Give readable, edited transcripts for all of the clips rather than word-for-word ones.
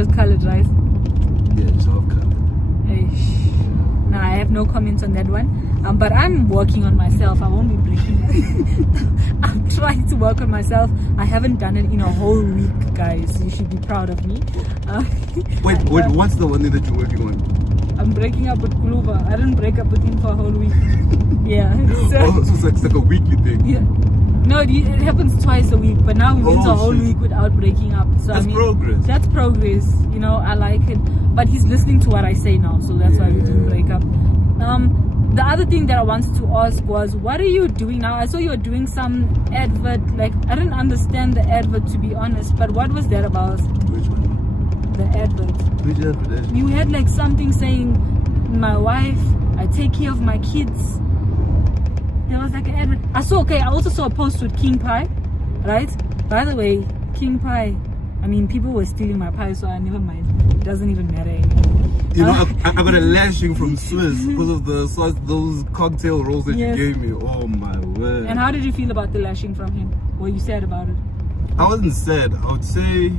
was colored, right? Yeah, it's half colored. No, I have no comments on that one. But I'm working on myself. I won't be breaking. I'm trying to work on myself. I haven't done it in a whole week, guys. You should be proud of me. Wait, what's the one thing that you're working on? I'm breaking up with Kuluva. I didn't break up with him for a whole week. Yeah. So it's like a weekly thing. Yeah. No, it happens twice a week, but now we went a whole week without breaking up. So that's progress. That's progress. You know, I like it. But he's listening to what I say now, so that's why we didn't break up. The other thing that I wanted to ask was, what are you doing now? I saw you were doing some advert. Like, I didn't understand the advert, to be honest, but what was that about? Which one? The advert. Which advert? You had like something saying, my wife, I take care of my kids. There was like an advert. I also saw a post with King Pie, right? By the way, King Pie, I mean, people were stealing my pie, so I never mind. It doesn't even matter anymore. You know, I got a lashing from Swiss because of those cocktail rolls that you gave me. Oh my word. And how did you feel about the lashing from him? Were you sad about it? I wasn't sad. I would say, you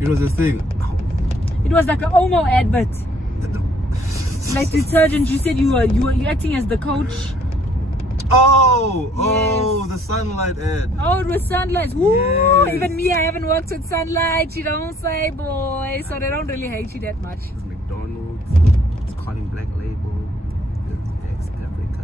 know, the thing. It was like an Omo advert. Like detergent. You said you were acting as the coach. Oh, the Sunlight ad. Oh, it was Sunlight. Woo! Yes. Even me, I haven't worked with Sunlight. You don't say, boy. So they don't really hate you that much. It's McDonald's. It's calling Black Label. It's Africa.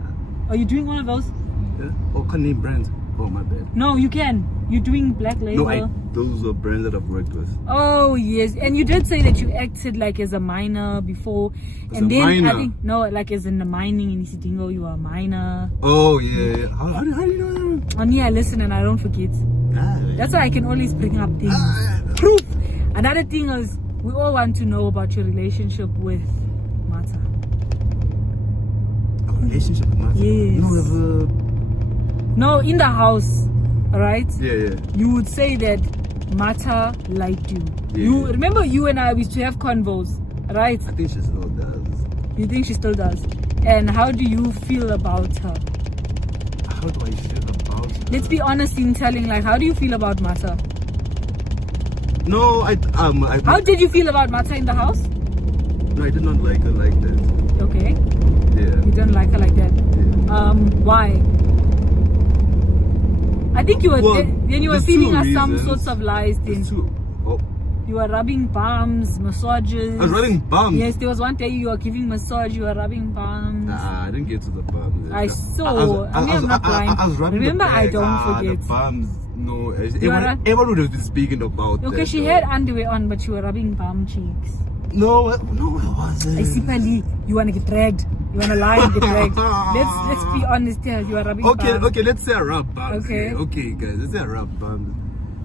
Are you doing one of those? Yeah. Oh, can't name brands. Oh, my bad. No, you can. You're doing Black Label. No, those are brands that I've worked with. Oh yes, and you did say that you acted like as a minor before, I think like as in the mining in Isidingo, you are a minor. Oh yeah. How do you know that? On I listen and I don't forget. That's why I can always bring up things. Proof. Another thing is, we all want to know about your relationship with Mata. A relationship with Mata? Yes. No, in the house, right? Yeah. You would say that Mata liked you. Yeah. You remember you and I used to have convos, right? I think she still does. You think she still does? And how do you feel about her? How do I feel about her? Let's be honest in telling, like, how do you feel about Mata? No, How did you feel about Mata in the house? No, I did not like her like that. Okay. Yeah. You didn't like her like that? Yeah. Why? I think you were then you were feeding us some sorts of lies then. You were rubbing palms, massages. I was rubbing palms? Yes, there was one day you were giving massage, you were rubbing palms. Nah, I didn't get to the palms. I saw. I'm not lying. I was rubbing Remember, the I don't forget. The palms, no. Everyone would have been speaking about okay, that. she had underwear on, but you were rubbing palm cheeks. No, I wasn't. I see, Sphalee, you want to get dragged. You want to lie and get dragged. Let's be honest here. You are rubbing palms. Okay, let's say I rub palms. Okay, guys, let's say I rub palms.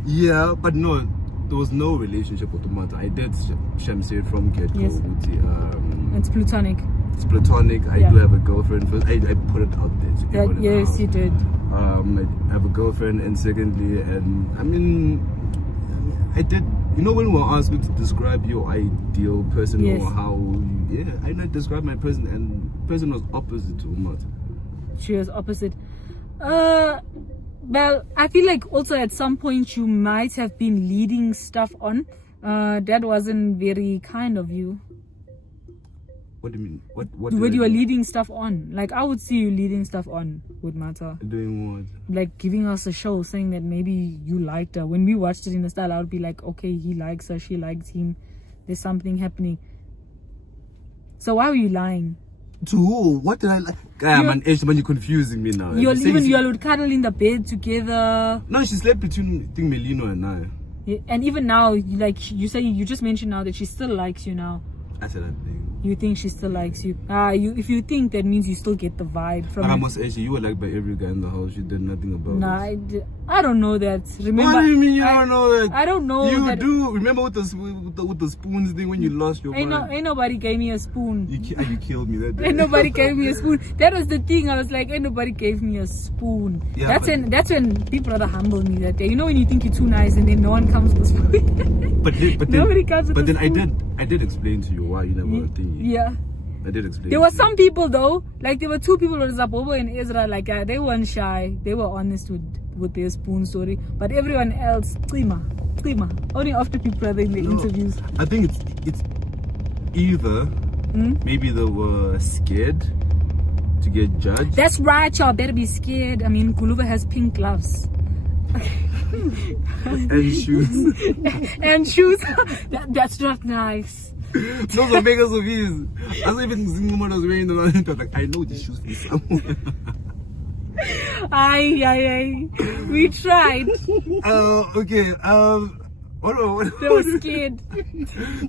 Yeah, but no, there was no relationship with Mata. I did Shamsir from get-go. Yes. It's platonic. It's platonic. I do have a girlfriend first. I put it out there. Yes, you did. I have a girlfriend, and secondly, and I mean, I did. You know, when we were asked to describe your ideal person or how, I did describe my person, and the person was opposite to Mata. She was opposite. Well, I feel like also at some point you might have been leading stuff on. That wasn't very kind of you. What do you mean? What when you were leading stuff on? Like, I would see you leading stuff on with Mata. Doing what? Like giving us a show, saying that maybe you liked her. When we watched it in the style, I would be like, okay, he likes her, she likes him. There's something happening. So why were you lying? To who? What did I like? Man, you're confusing me now. You would cuddle in the bed together. No, she slept between Melino and I. Yeah, and even now, like you say, you just mentioned now that she still likes you now. I said that thing. You think she still likes you? If you think, that means you still get the vibe from. But I must say, you were liked by every guy in the house. You did nothing about it. I don't know that. Remember? What do you mean you don't know that? I don't know. You do. Remember with the spoons thing when you lost your mind? Ain't nobody gave me a spoon. You killed me that day. Ain't nobody gave me a spoon. That was the thing. I was like, ain't nobody gave me a spoon. Yeah, that's when people rather humble me that day. You know when you think you're too nice and then no one comes with a spoon. but nobody comes with a spoon. But then I did explain to you why you never think. Yeah. I did explain. There were some people though, like there were two people, Zabobo and Ezra, like they weren't shy. They were honest with their spoon story. But everyone else, Tima. Only after Big Brother in the interviews. I think it's either maybe they were scared to get judged. That's right, y'all better be scared. I mean, Guluva has pink gloves. And shoes. And shoes. That's not nice. Those are makers of his. I was even Zingman was wearing them. I was like, I know these shoes from somewhere. Aye. We tried. Okay. What? They were scared.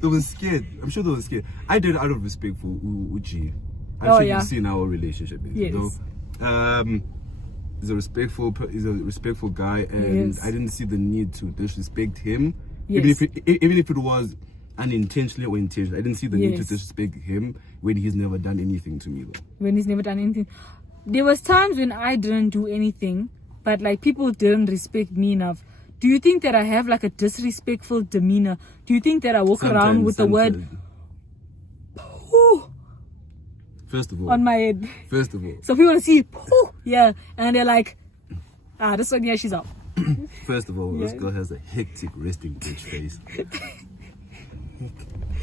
They were scared. I'm sure they were scared. I did it out of respect for Uchi. I'm sure you've seen our relationship. Yes. You know? He's a respectful guy, and I didn't see the need to disrespect him. Yes. Even if it was unintentionally or intentionally, I didn't see the need to disrespect him when he's never done anything to me though. When he's never done anything. There was times when I didn't do anything, but like people didn't respect me enough. Do you think that I have like a disrespectful demeanor? Do you think that I walk around with the word poo first of all on my head? First of all. So people see poo, and they're like, this one here, she's up. First of all, this girl has a hectic resting bitch face.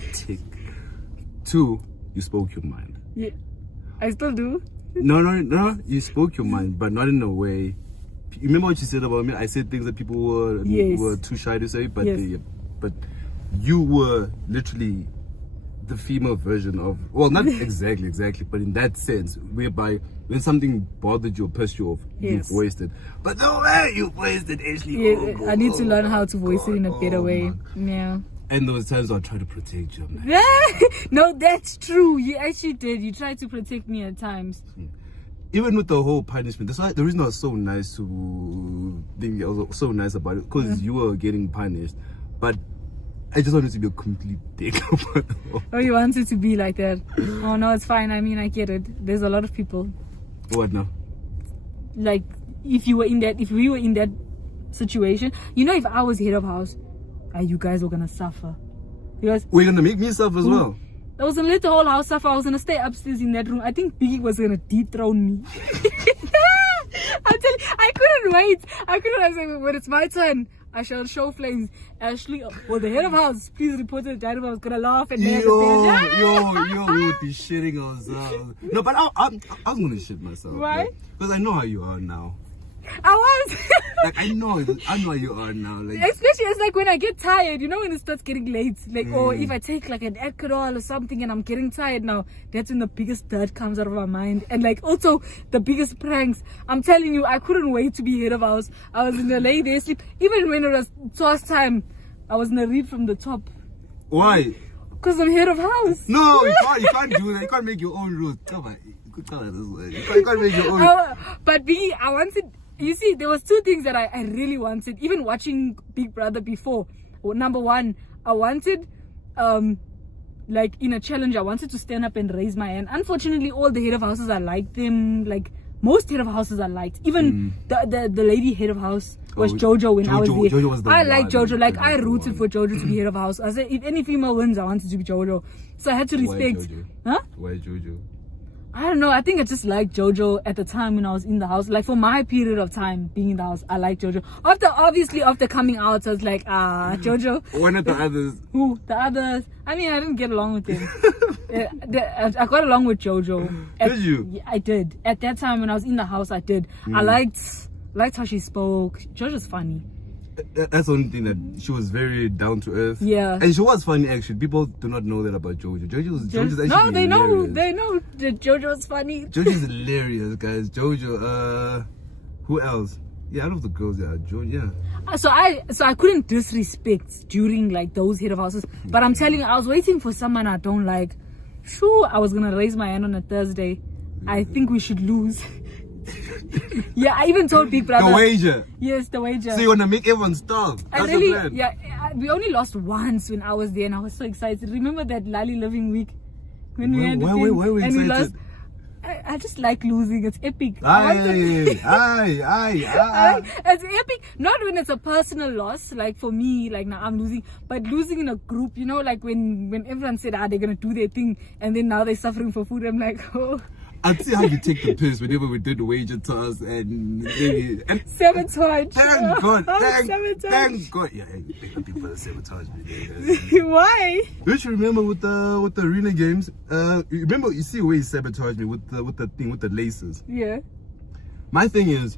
Hectic. 2, you spoke your mind. Yeah, I still do. No, you spoke your mind, but not in a way. You remember what you said about me? I said things that people were too shy to say, but but you were literally the female version of, well, not exactly, but in that sense, whereby when something bothered you or pissed you off, you voiced it. But the way you voiced it, Ashley, I need to learn how to voice it in a better way. Yeah. And those times I'll try to protect you. I'm like, no, that's true. You actually did. You tried to protect me at times. Even with the whole punishment, that's why the reason I was so nice to think I was so nice about it, because you were getting punished, but I just wanted to be a complete dick about it. Oh, you wanted to be like that? Oh no, it's fine. I mean, I get it. There's a lot of people. What now? Like, if we were in that situation, you know, if I was head of house, you guys were gonna suffer. Because we're gonna make me suffer as well. I was gonna let the whole house suffer. I was gonna stay upstairs in that room. I think Biggie was gonna dethrone me. I tell you, I couldn't wait. I say, when it's my turn, I shall show flames. Ashley, well, the head of house, please report to the dad. I was gonna laugh and yo, we would be shitting ourselves. No, but I was gonna shit myself. Why? Because I know how you are now. I was. Like, I know how you are now. Like, especially, it's like when I get tired, you know, when it starts getting late, like, or if I take like an Adderall or something and I'm getting tired now, that's when the biggest dirt comes out of my mind. And like, also the biggest pranks. I'm telling you, I couldn't wait to be head of house. I was gonna lay there, sleep. Even when it was toss time, I was gonna read from the top. Why? Because I'm head of house. No, you can't do that. You can't make your own rules. Come on, you can't make your own. But Biggie, I wanted. You see, there was 2 things that I really wanted, even watching Big Brother before. Well, number 1, I wanted, like in a challenge, I wanted to stand up and raise my hand. Unfortunately, all the head of houses, I liked them. Like, most head of houses I liked. Even the lady head of house was Jojo when I was there. Jojo was I liked Jojo. Like, I rooted for Jojo to be head of house. I said, if any female wins, I wanted to be Jojo. So I had to respect. Why Jojo? Huh? Why Jojo? I don't know. I think I just liked Jojo at the time when I was in the house. Like, for my period of time being in the house, I liked Jojo. After coming out, I was like, Jojo. One of the others. Who? The others. I mean, I didn't get along with them. I got along with Jojo. Did you? Yeah, I did. At that time when I was in the house, I did. I liked how she spoke. Jojo's funny. That's the only thing, that she was very down to earth. Yeah. And she was funny, actually. People do not know that about Jojo. Jojo's actually no, they hilarious. They know that Jojo's funny. Jojo's hilarious, guys. Jojo, who else? Yeah, out of the girls, Jojo, yeah. So I couldn't disrespect during like those head of houses. But I'm telling you, I was waiting for someone I don't like. Sure, I was gonna raise my hand on a Thursday. I think we should lose. Yeah, I even told Big Brother. The wager. Yes, the wager. So you wanna make everyone stop? That's the plan. Yeah, we only lost once when I was there, and I was so excited. Remember that Lali Living Week when we had why were we excited? We lost. I just like losing. It's epic. It's epic. Not when it's a personal loss, like for me, like now I'm losing, but losing in a group, you know, like when everyone said, they're gonna do their thing, and then now they're suffering for food. I'm like, oh. I'd see how you take the piss whenever we did the wager toss and sabotage. Thank God, Sabotage. thank God. Yeah, people that sabotage me. Why? Don't you remember with the arena games? You see where he sabotaged me with the thing with the laces. Yeah. My thing is,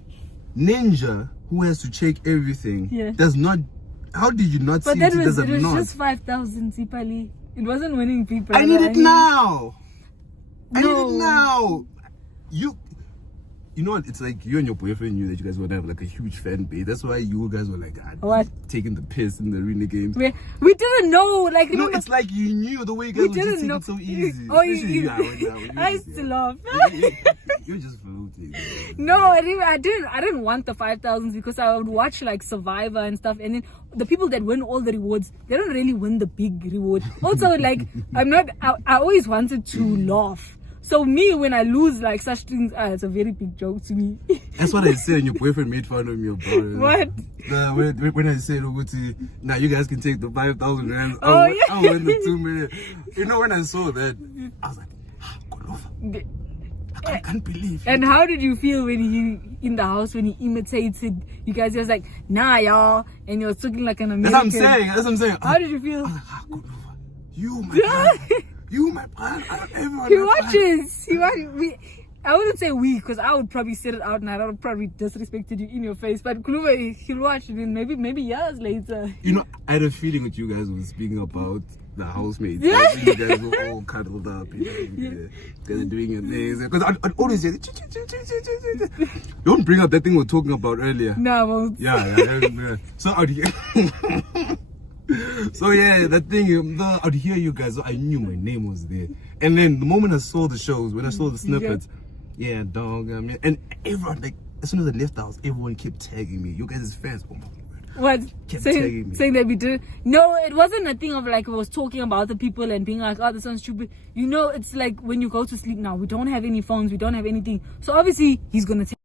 Ninja, who has to check everything, does not. How did you not see it? But it was just 5,000, Sphalee. It wasn't winning people. I need it now. I need No. it now. You know what? It's like you and your boyfriend knew that you guys would have like a huge fan base. That's why you guys were like taking the piss in the arena games. We didn't know. Like, no, it's like you knew the way you guys were just taking it so easy. Oh, I used to laugh. You're just floating. No, I didn't want the 5,000s because I would watch like Survivor and stuff, and then the people that win all the rewards, they don't really win the big reward. Also, like I always wanted to laugh. So me, when I lose like such things, it's a very big joke to me. That's what I said, and your boyfriend made fun of me about it. What? When I said, now you guys can take the 5,000 rand. Oh, I'll win the 2 million. You know, when I saw that, I was like, Golova. I can't believe it. And how did you feel when he in the house when he imitated you guys? He was like, nah, y'all, and he was talking like an American. That's what I'm saying. How did you feel? You, my brother. You, my brother. Everyone. He watches. I wouldn't say we, because I would probably set it out and I would probably disrespected you in your face. But Kluwe, he'll watch it, and maybe years later. You know, I had a feeling that you guys were speaking about the housemates. Yeah. Like, you guys were all cuddled up. You guys are doing your things. Because I'd always say, don't bring up that thing we were talking about earlier. No, Yeah. So I'd hear. So yeah, that thing, I'd hear you guys. I knew my name was there. And then the moment I saw the shows, when I saw the snippets, dog, and everyone, like, as soon as I left the house, everyone kept tagging me. You guys as fans, oh my God. What? Saying that we did? No, it wasn't a thing of like, we was talking about the people and being like, oh, this sounds stupid. You know, it's like when you go to sleep now, we don't have any phones, we don't have anything. So obviously, he's gonna take